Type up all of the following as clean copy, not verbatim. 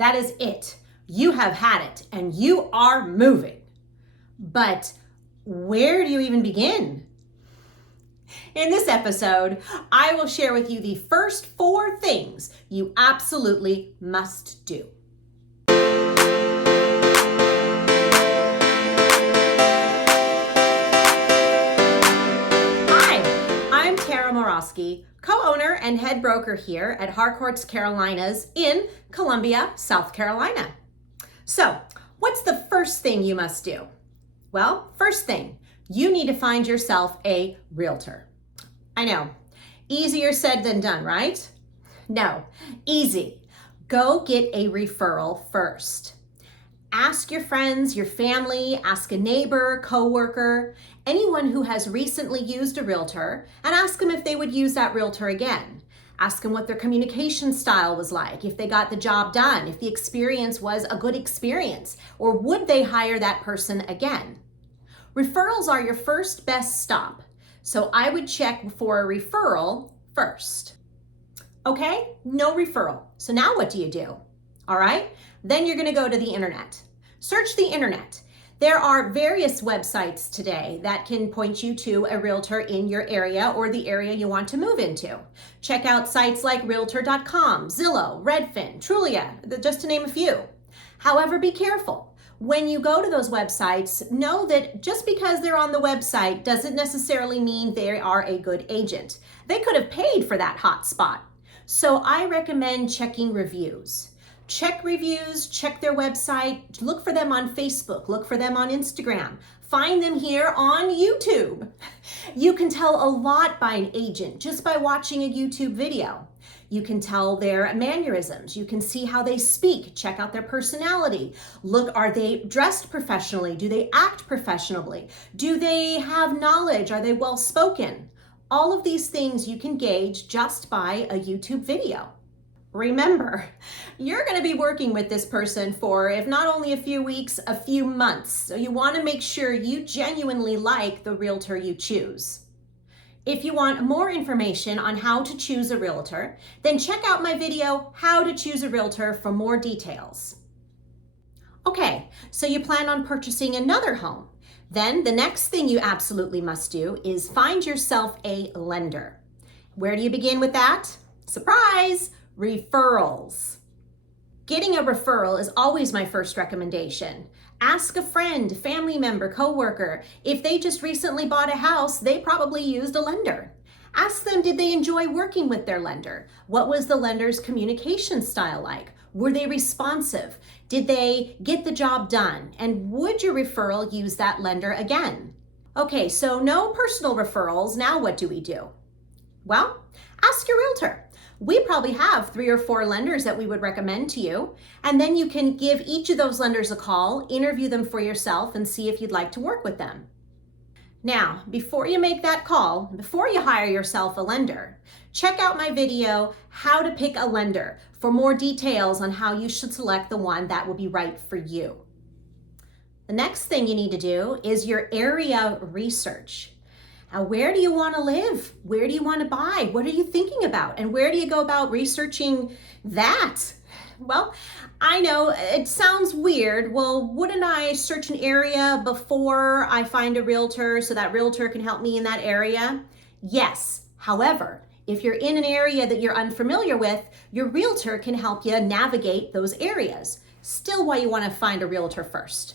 that is it. You have had it and you are moving. But where do you even begin? In this episode, I will share with you the first 4 things you absolutely must do. Co-owner and head broker here at Harcourts Carolinas in Columbia, South Carolina. So, what's the first thing you must do? Well, first thing, you need to find yourself a realtor. I know, easier said than done, right? No, easy. Go get a referral first. Ask your friends, your family, ask a neighbor, coworker, anyone who has recently used a realtor, and ask them if they would use that realtor again. Ask them what their communication style was like, if they got the job done, if the experience was a good experience, or would they hire that person again? Referrals are your first best stop, so I would check for a referral first. Okay, no referral. So now what do you do? All right, then you're gonna go to the internet. Search the internet. There are various websites today that can point you to a realtor in your area or the area you want to move into. Check out sites like Realtor.com, Zillow, Redfin, Trulia, just to name a few. However, be careful. When you go to those websites, know that just because they're on the website doesn't necessarily mean they are a good agent. They could have paid for that hot spot. So I recommend checking reviews. Check reviews, check their website, look for them on Facebook, look for them on Instagram, find them here on YouTube. You can tell a lot by an agent just by watching a YouTube video. You can tell their mannerisms, you can see how they speak, check out their personality. Look, are they dressed professionally? Do they act professionally? Do they have knowledge? Are they well spoken? All of these things you can gauge just by a YouTube video. Remember, you're going to be working with this person for, if not only a few weeks, a few months. So you want to make sure you genuinely like the realtor you choose. If you want more information on how to choose a realtor, then check out my video, How to Choose a Realtor, for more details. Okay, so you plan on purchasing another home. Then the next thing you absolutely must do is find yourself a lender. Where do you begin with that? Surprise! Referrals. Getting a referral is always my first recommendation. Ask a friend, family member, coworker. If they just recently bought a house, they probably used a lender. Ask them, did they enjoy working with their lender? What was the lender's communication style like? Were they responsive? Did they get the job done? And would your referral use that lender again? Okay, so no personal referrals. Now what do we do? Well, ask your realtor. We probably have 3 or 4 lenders that we would recommend to you, and then you can give each of those lenders a call, interview them for yourself, and see if you'd like to work with them. Now, before you make that call, before you hire yourself a lender, check out my video, How to Pick a Lender, for more details on how you should select the one that will be right for you. The next thing you need to do is your area research. Now, where do you want to live? Where do you want to buy? What are you thinking about? And where do you go about researching that? Well, I know it sounds weird. Well, wouldn't I search an area before I find a realtor so that realtor can help me in that area? Yes. However, if you're in an area that you're unfamiliar with, your realtor can help you navigate those areas. Still why you want to find a realtor first.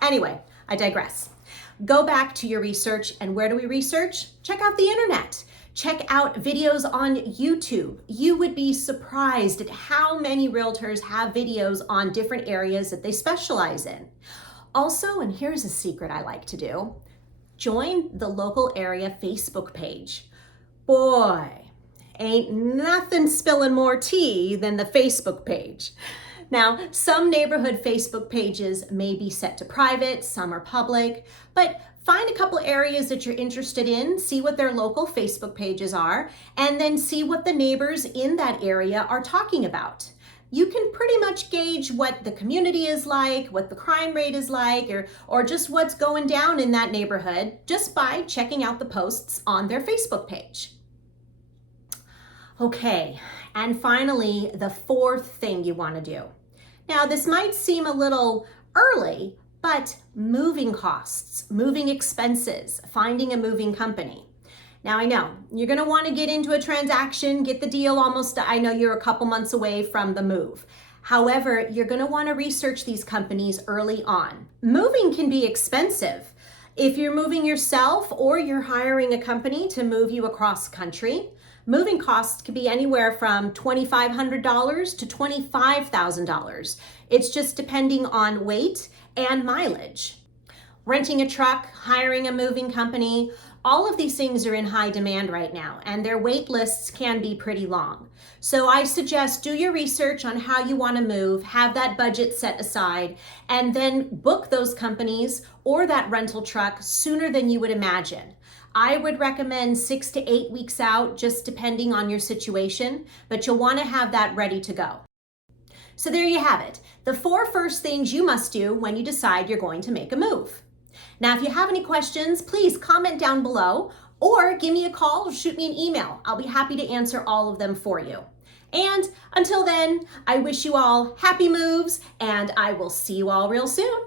Anyway, I digress. Go back to your research, and where do we research? Check out the internet. Check out videos on YouTube. You would be surprised at how many realtors have videos on different areas that they specialize in. Also, and here's a secret I like to do, join the local area Facebook page. Boy, ain't nothing spilling more tea than the Facebook page. Now, some neighborhood Facebook pages may be set to private, some are public, but find a couple areas that you're interested in, see what their local Facebook pages are, and then see what the neighbors in that area are talking about. You can pretty much gauge what the community is like, what the crime rate is like, or just what's going down in that neighborhood just by checking out the posts on their Facebook page. Okay, and finally, the fourth thing you want to do. Now, this might seem a little early, but moving costs, moving expenses, finding a moving company. Now, I know you're going to want to get into a transaction, get the deal almost, I know you're a couple months away from the move. However, you're going to want to research these companies early on. Moving can be expensive. If you're moving yourself or you're hiring a company to move you across country, moving costs could be anywhere from $2,500 to $25,000. It's just depending on weight and mileage. Renting a truck, hiring a moving company, all of these things are in high demand right now, and their wait lists can be pretty long. So I suggest do your research on how you want to move, have that budget set aside, and then book those companies or that rental truck sooner than you would imagine. I would recommend 6 to 8 weeks out, just depending on your situation, but you'll want to have that ready to go. So there you have it, the 4 first things you must do when you decide you're going to make a move. Now, if you have any questions, please comment down below or give me a call or shoot me an email. I'll be happy to answer all of them for you. And until then, I wish you all happy moves, and I will see you all real soon.